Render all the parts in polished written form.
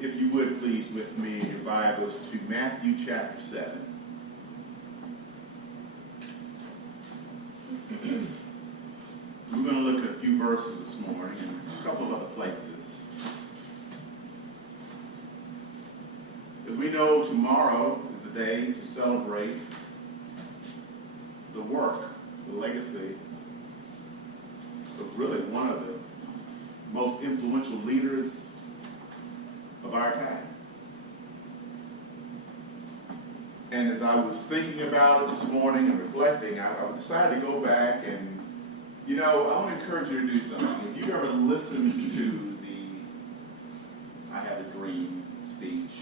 if you would please with me in your Bibles to Matthew chapter 7. We're going to look at a few verses this morning and a couple of other places. As we know, tomorrow is the day to celebrate the work, the legacy of really one of the most influential leaders of our time. And as I was thinking about it this morning and reflecting, I decided to go back and, I want to encourage you to do something. If you ever listened to the I Have a Dream speech,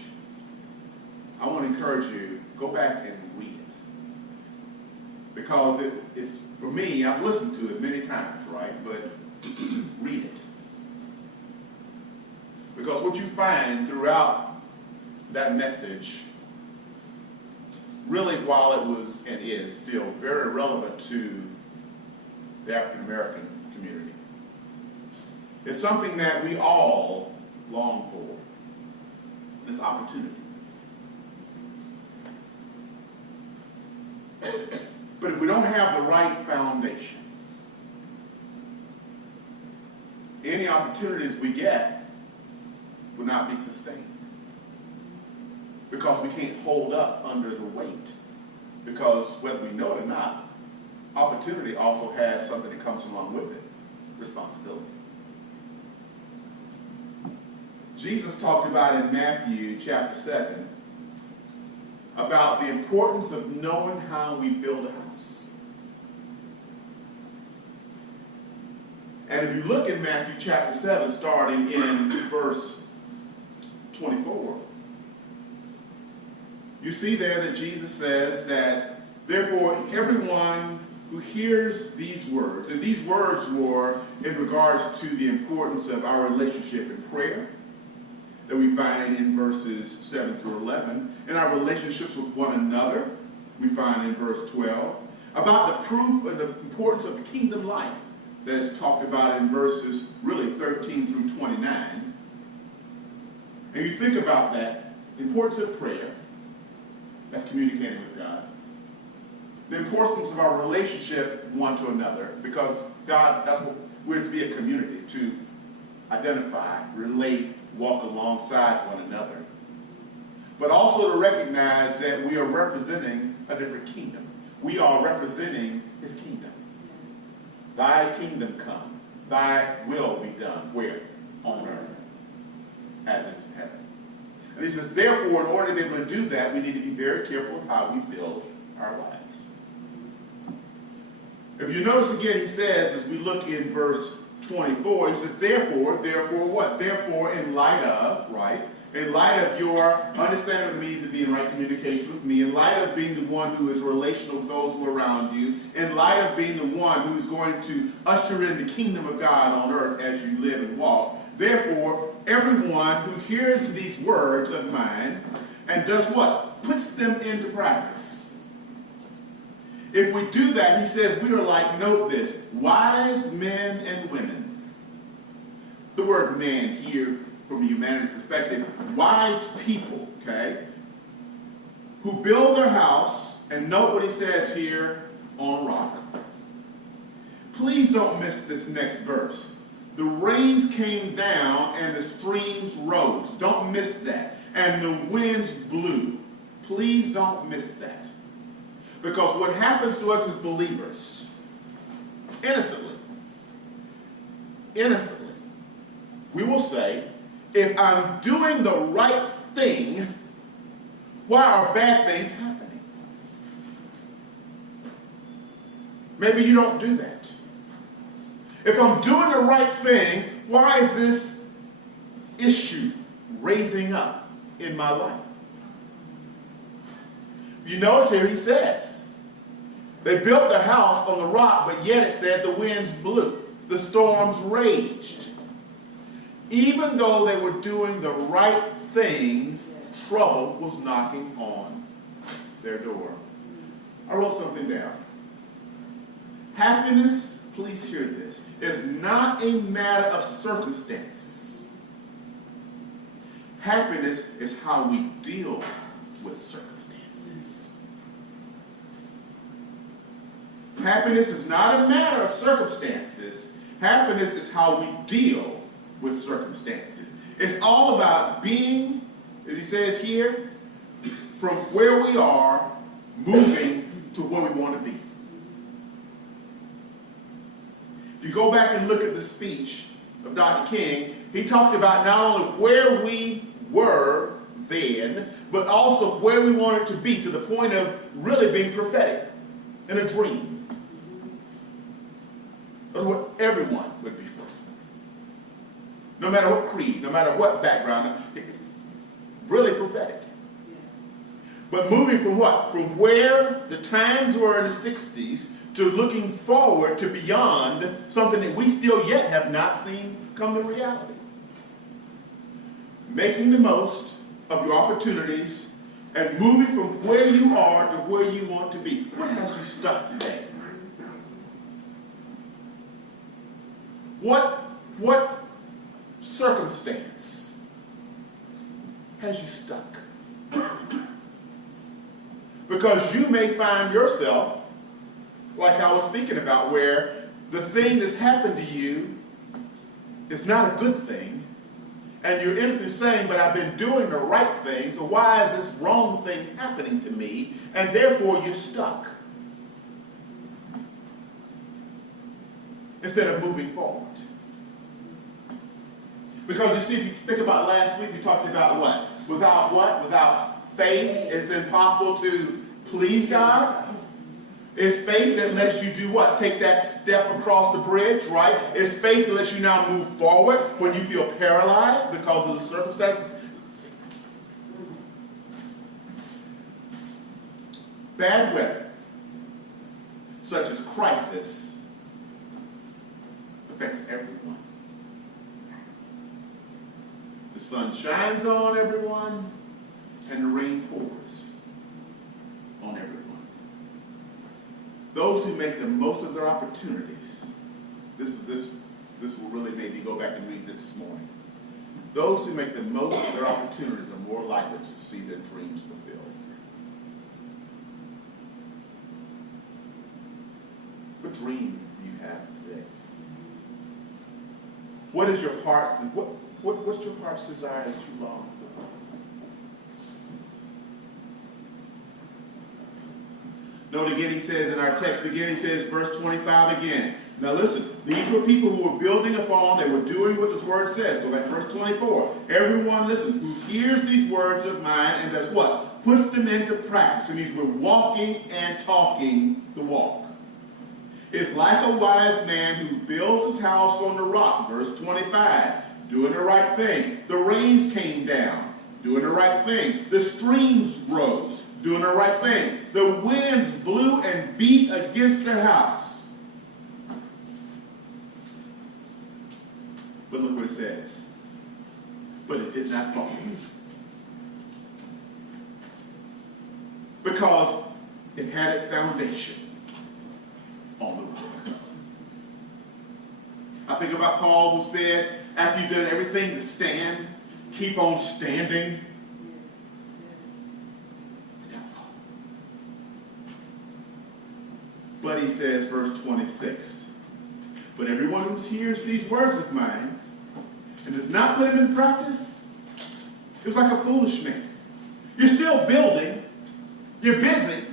I want to encourage you, go back and read it. Because it's, for me, I've listened to it many times, right? But read it. Because what you find throughout that message, really, while it was and is still very relevant to the African American community, it's something that we all long for, this opportunity. But if we don't have the right foundation, any opportunities we get will not be sustained. Because we can't hold up under the weight. Because whether we know it or not, opportunity also has something that comes along with it, responsibility. Jesus talked about in Matthew chapter 7 about the importance of knowing how we build a house. And if you look in Matthew chapter 7, starting in verse 24, you see there that Jesus says that, therefore, everyone who hears these words, and these words were in regards to the importance of our relationship in prayer, that we find in verses 7 through 11, and our relationships with one another, we find in verse 12, about the proof and the importance of kingdom life, that is talked about in verses really 13 through 29. And you think about that, the importance of prayer, that's communicating with God. The importance of our relationship one to another, because God, that's what we're to be, a community, to identify, relate, walk alongside one another. But also to recognize that we are representing a different kingdom. We are representing his kingdom. Thy kingdom come, thy will be done. Where? On earth, as it is in heaven. And he says, therefore, in order to be able to do that, we need to be very careful of how we build our lives. If you notice again, he says, as we look in verse 24, he says, therefore what? Therefore, in light of, right? In light of your understanding of what it means to be in right communication with me, in light of being the one who is relational with those who are around you, in light of being the one who is going to usher in the kingdom of God on earth as you live and walk, therefore, everyone who hears these words of mine and does what? Puts them into practice. If we do that, he says, we are like, note this, wise men and women. The word man here, from a humanity perspective, wise people, okay, who build their house, and note what he says here, on a rock. Please don't miss this next verse. The rains came down and the streams rose. Don't miss that. And the winds blew. Please don't miss that. Because what happens to us as believers, innocently, we will say, if I'm doing the right thing, why are bad things happening? Maybe you don't do that. If I'm doing the right thing, why is this issue raising up in my life? You notice here he says, they built their house on the rock, but yet it said the winds blew, the storms raged. Even though they were doing the right things, trouble was knocking on their door. I wrote something down. Happiness, please hear this, is not a matter of circumstances. Happiness is how we deal with circumstances. Happiness is not a matter of circumstances. Happiness is how we deal with circumstances. It's all about being, as he says here, from where we are, moving to where we want to be. If you go back and look at the speech of Dr. King, he talked about not only where we were then, but also where we wanted to be, to the point of really being prophetic in a dream. That's what everyone would be for. No matter what creed, no matter what background, really prophetic. But moving from what? From where the times were in the 60s to looking forward to beyond something that we still yet have not seen come to reality. Making the most of your opportunities and moving from where you are to where you want to be. What has you stuck today? What circumstance has you stuck? Because you may find yourself, like I was speaking about, where the thing that's happened to you is not a good thing, and you're innocently saying, but I've been doing the right thing, so why is this wrong thing happening to me? And therefore you're stuck. Instead of moving forward. Because you see, if you think about last week, we talked about what? Without what? Without faith, it's impossible to please God. It's faith that lets you do what? Take that step across the bridge, right? It's faith that lets you now move forward when you feel paralyzed because of the circumstances. Bad weather, such as crisis, affects everyone. The sun shines on everyone, and the rain pours on everyone. Those who make the most of their opportunities, this will really make me go back and read this morning. Those who make the most of their opportunities are more likely to see their dreams fulfilled. What dream do you have today? What is your heart's what's your heart's desire that you long for? Note again, he says in our text again, he says, verse 25 again. Now listen, these were people who were building upon, they were doing what this word says. Go back to verse 24. Everyone, listen, who hears these words of mine and does what? Puts them into practice. And these were walking and talking the walk. It's like a wise man who builds his house on the rock. Verse 25. Doing the right thing. The rains came down. Doing the right thing. The streams rose. Doing the right thing. The winds blew and beat against their house. But look what it says. But it did not fall. Because it had its foundation on the rock. I think about Paul, who said, after you've done everything to stand, keep on standing. But he says, verse 26, but everyone who hears these words of mine and does not put them into practice is like a foolish man. You're still building, you're busy,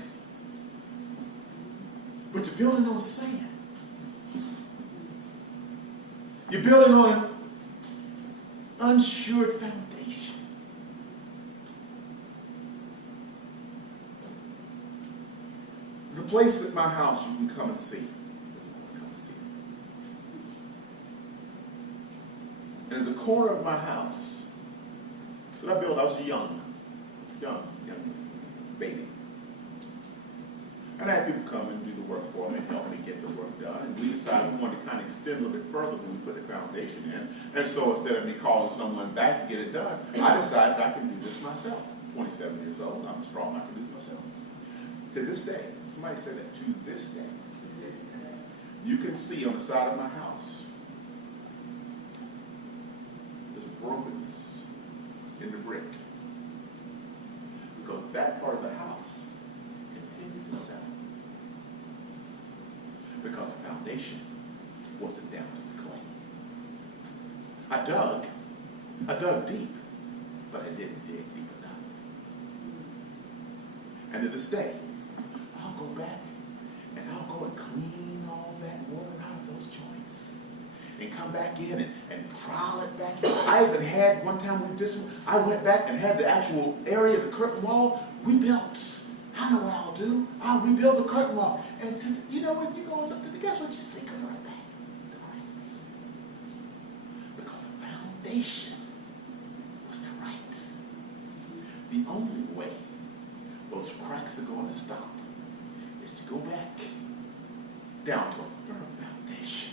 but you're building on sand. You're building on an unsured foundation. There's a place at my house you can come and see. Come and see it. And at the corner of my house, that I built, I was a young baby. And I had people come and do the work for me and help me get the work done. And we decided we wanted to kind of extend a little bit further when we put the foundation in. And so instead of me calling someone back to get it done, I decided I can do this myself. 27 years old, I'm strong, I can do this myself. To this day, somebody said that, to this day, you can see on the side of my house, there's brokenness in the brick. Because that part of the house continues to settle. Because the foundation wasn't down to the clay. I dug deep, but I didn't dig deep enough. And to this day, I'll go back and I'll go and clean all that water out of those joints and come back in and trowel it back in. I even had, one time I went back and had the actual area, the curtain wall, rebuilt. I know what I'll do. I'll rebuild the curtain wall. And you know what, you go and look at it, guess what you see coming right back? The cracks. Because the foundation was not right. The only way those cracks are going to stop is to go back down to a firm foundation.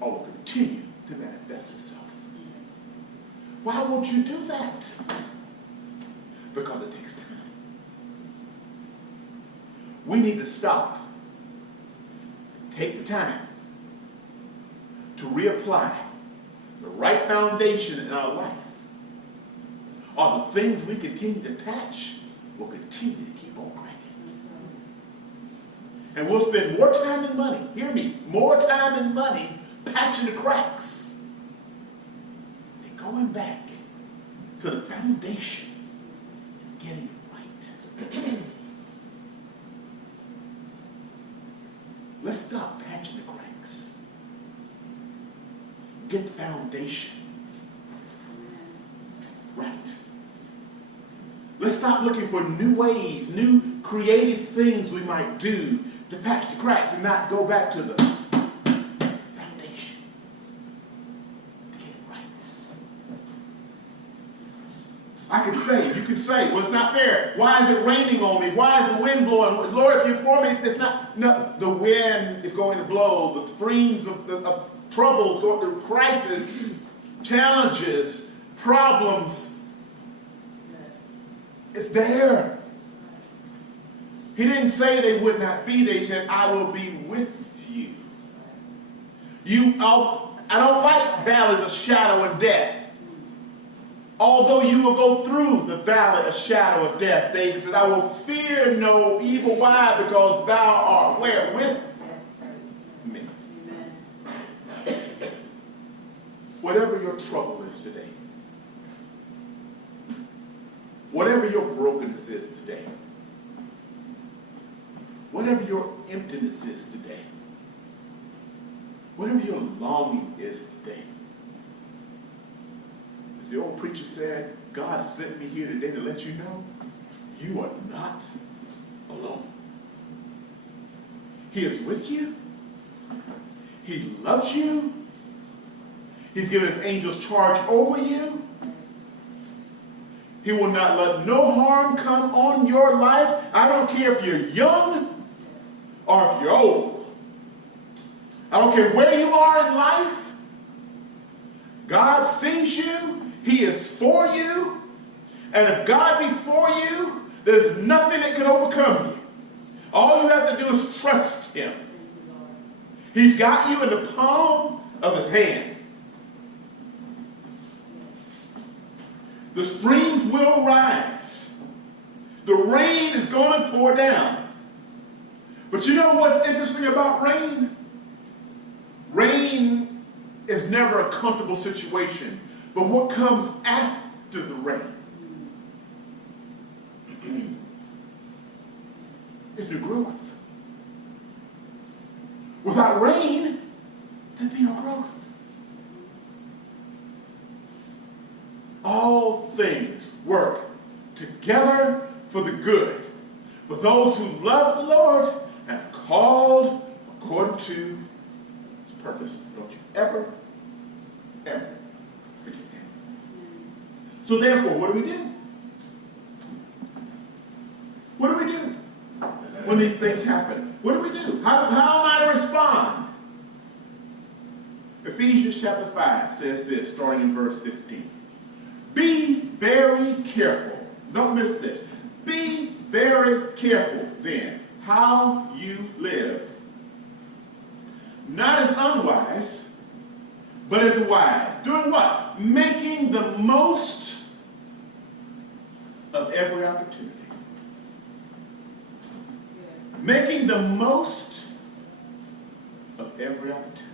Or will continue to manifest itself. Why won't you do that? Because it takes time. We need to stop, take the time to reapply the right foundation in our life, or the things we continue to patch will continue to keep on cracking. And we'll spend more time and money, hear me, more time and money patching the cracks than going back to the foundation and getting it right. Let's stop patching the cracks. Get the foundation right. Let's stop looking for new ways, new creative things we might do to patch the cracks and not go back to the foundation to get it right. You could say, well, it's not fair. Why is it raining on me? Why is the wind blowing? Lord, if you're for me, it's not. No, the wind is going to blow. The streams of troubles, going through crisis, challenges, problems. It's there. He didn't say they would not be there. He said, I will be with you. I don't like valleys of shadow and death. Although you will go through the valley of shadow of death, David said, I will fear no evil. Why? Because thou art where? With me. Whatever your trouble is today, whatever your brokenness is today, whatever your emptiness is today, whatever your longing is today, as the old preacher said, God sent me here today to let you know you are not alone. He is with you. He loves you. He's given his angels charge over you. He will not let no harm come on your life. I don't care if you're young or if you're old. I don't care where you are in life. God sees you. He is for you. And if God be for you, there's nothing that can overcome you. All you have to do is trust him. He's got you in the palm of his hand. The streams will rise. The rain is going to pour down. But you know what's interesting about rain? Rain is never a comfortable situation. But what comes after the rain is new growth. Without rain, there'd be no growth. All things work together for the good, for those who love the Lord and are called according to his purpose. Don't you ever forget that. So therefore, what do we do? What do we do when these things happen? What do we do? How am I to respond? Ephesians chapter 5 says this, starting in verse 15. Be very careful. Don't miss this. Be very careful then how you live. Not as unwise, but is wise. Doing what? Making the most of every opportunity. Yes. Making the most of every opportunity.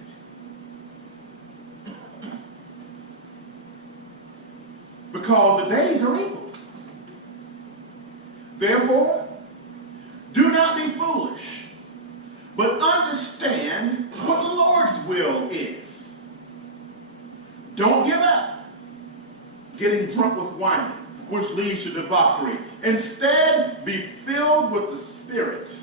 Because the days are evil. Therefore, do not be foolish, but understand what the Lord's will is. Don't give up getting drunk with wine, which leads to debauchery. Instead, be filled with the Spirit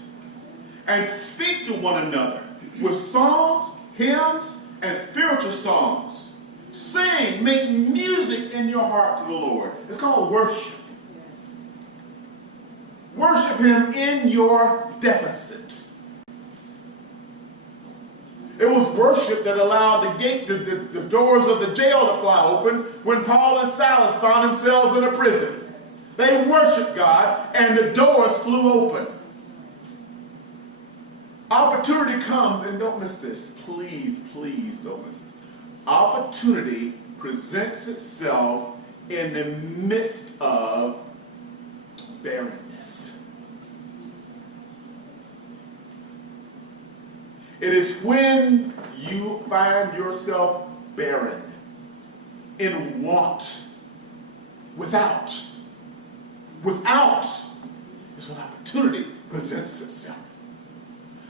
and speak to one another with psalms, hymns, and spiritual songs. Sing, make music in your heart to the Lord. It's called worship. Worship him in your deficit. It was worship that allowed the doors of the jail to fly open when Paul and Silas found themselves in a prison. They worshiped God and the doors flew open. Opportunity comes, and don't miss this. Please, please don't miss this. Opportunity presents itself in the midst of barrenness. It is when you find yourself barren, in want, without is when opportunity presents itself.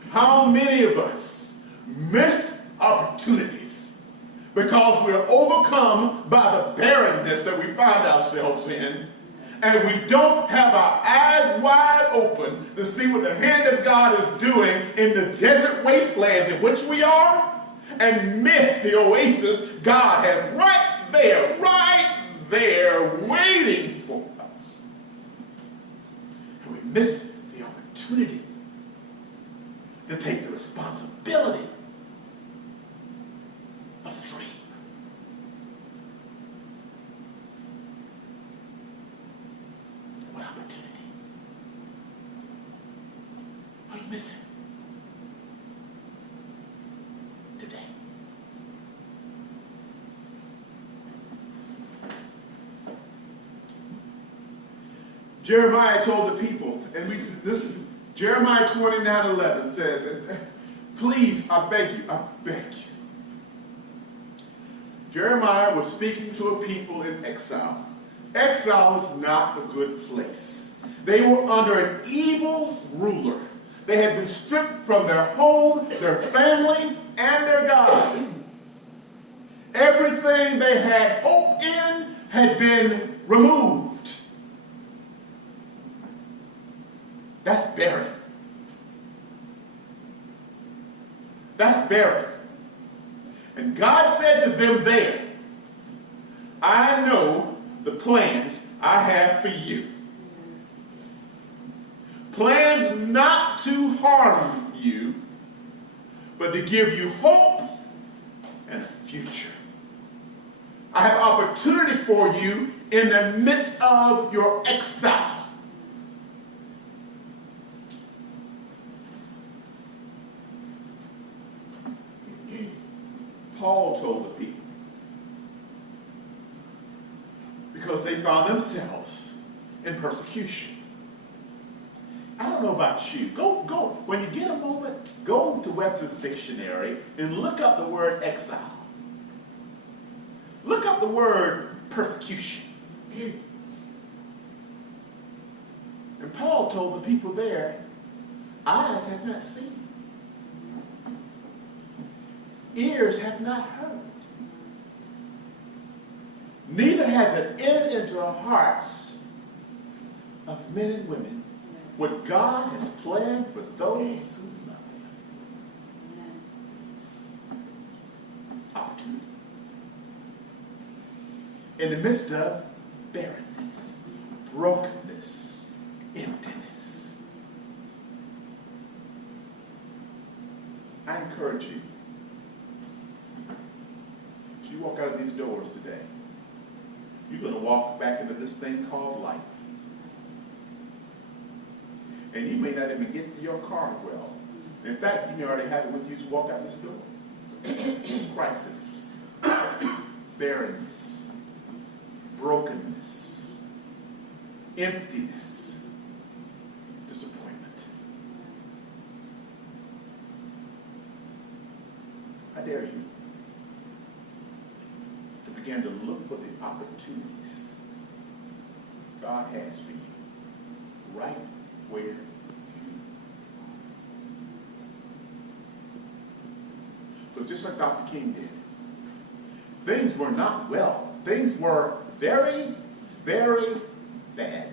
How many of us miss opportunities because we're overcome by the barrenness that we find ourselves in, and we don't have our eyes wide open to see what the hand of God is doing in the desert wasteland in which we are, and miss the oasis God has right there, waiting for us. And we miss the opportunity to take the responsibility of the dream. What opportunity are you missing today? Jeremiah told the people, and Jeremiah 29:11 says, and please, I beg you. Jeremiah was speaking to a people in exile. Exile is not a good place. They were under an evil ruler. They had been stripped from their home, their family, and their God. Everything they had hope in had been removed. That's barren. That's barren. And God said to them there, I know the plans I have for you. Plans not to harm you, but to give you hope and a future. I have opportunity for you in the midst of your exile. Paul told the people, because they found themselves in persecution. I don't know about you. Go, when you get a moment, go to Webster's dictionary and look up the word exile. Look up the word persecution. And Paul told the people there, eyes have not seen, ears have not heard, neither has it entered into the hearts of men and women what God has planned for those who love him. Opportunity. In the midst of barrenness, brokenness, emptiness. I encourage you, as you walk out of these doors today, you're going to walk back into this thing called life. And you may not even get to your car well. In fact, you may already have it with you to walk out this door. Crisis. barrenness, brokenness, emptiness, disappointment. I dare you to begin to look for the opportunities God has for you right where you are. But just like Dr. King did, things were not well. Things were very, very bad.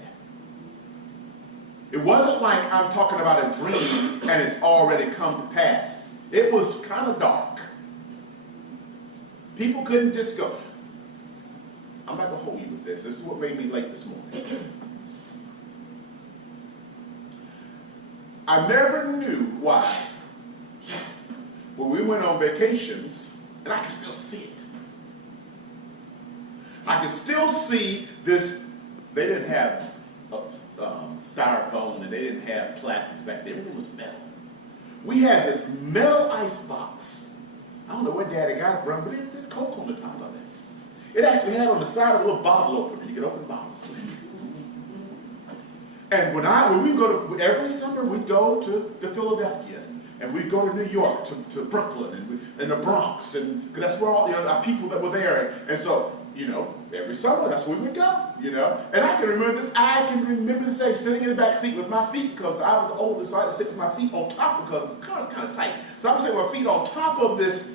It wasn't like I'm talking about a dream and it's already come to pass. It was kind of dark. People couldn't just go. I'm not going to hold you with this. This is what made me late this morning. I never knew why. When we went on vacations, and I can still see it. I can still see this. They didn't have styrofoam and they didn't have plastics back there. Everything was metal. We had this metal ice box. I don't know where Daddy got it from, but it said Coke on the top of it. It actually had on the side a little bottle opener. You could open bottles with it. And when we go to, every summer we'd go to Philadelphia, and we'd go to New York, to Brooklyn, and the Bronx, and because that's where all our people that were there. And so, every summer that's where we would go, And I can remember this. I can remember this day sitting in the back seat with my feet, because I was the oldest, so I had to sit with my feet on top because the car is kind of tight. So I'm sitting with my feet on top of this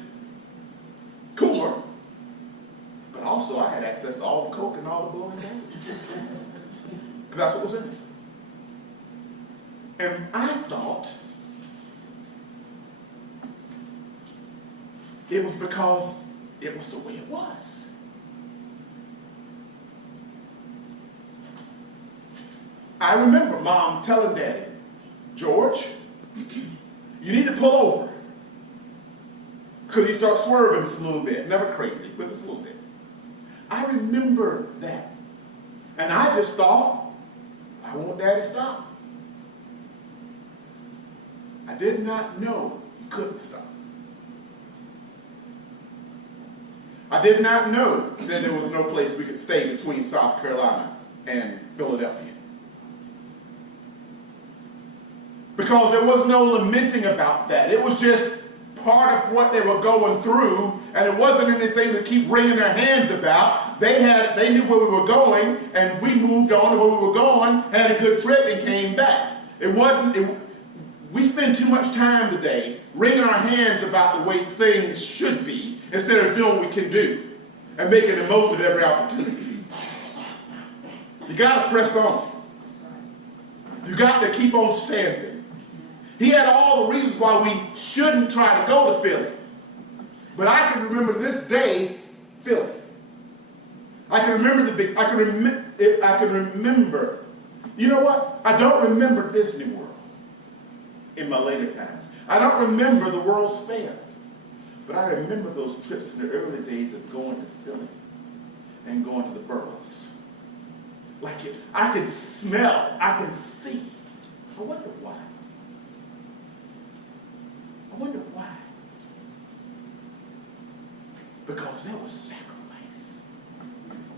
cooler. But also I had access to all the Coke and all the bologna sandwiches. Because that's what was in it. And I thought it was because it was the way it was. I remember Mom telling Daddy, George, you need to pull over. Because he started swerving just a little bit. Never crazy, but just a little bit. I remember that. And I just thought, I want Daddy to stop. I did not know he couldn't stop. I did not know that there was no place we could stay between South Carolina and Philadelphia. Because there was no lamenting about that. It was just part of what they were going through, and it wasn't anything to keep wringing their hands about. They knew where we were going, and we moved on to where we were going, had a good trip, and came back. We spend too much time today wringing our hands about the way things should be instead of doing what we can do and making the most of every opportunity. You got to press on. You got to keep on standing. He had all the reasons why we shouldn't try to go to Philly. But I can remember this day, Philly. I can remember I can remember. You know what? I don't remember Disney World in my later times. I don't remember the World's Fair. But I remember those trips in the early days of going to Philly and going to the boroughs. I can smell, I can see. I wonder why. I wonder why. Because there was sacrifice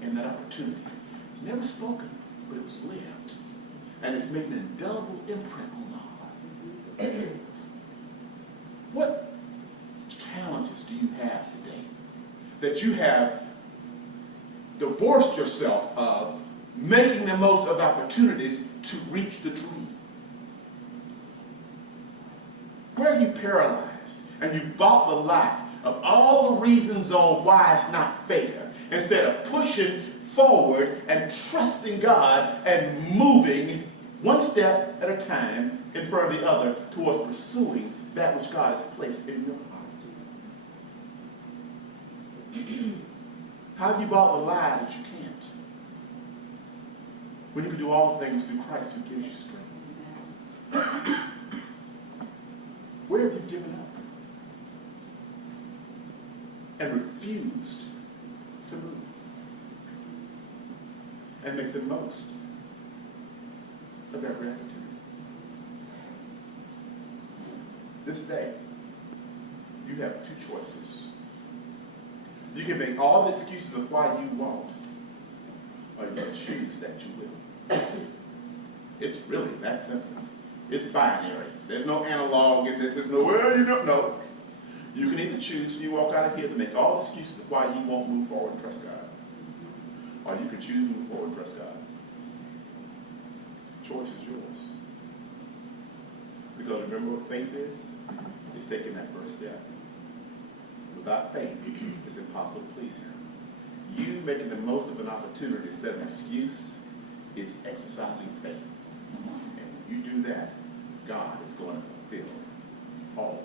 in that opportunity. It's never spoken, but it was lived. And it's making an indelible imprint on our heart. What challenges do you have today that you have divorced yourself of making the most of opportunities to reach the dream? Where are you paralyzed and you've bought the lie of all the reasons on why it's not fair, instead of pushing forward and trusting God and moving one step at a time in front of the other towards pursuing that which God has placed in your heart? How have you bought the lie that you can't, when you can do all things through Christ who gives you strength? Where have you given up and refused to move and make the most of every opportunity? This day, you have two choices. You can make all the excuses of why you won't, or you can choose that you will. It's really that simple. It's binary. There's no analog in this. There's no, well, you don't know. You can either choose when you walk out of here to make all the excuses of why you won't move forward and trust God, or you can choose to move forward and trust God. Choice is yours. Because remember what faith is? It's taking that first step. Without faith, it's impossible to please him. You making the most of an opportunity instead of an excuse is exercising faith. And when you do that, God is going to fulfill all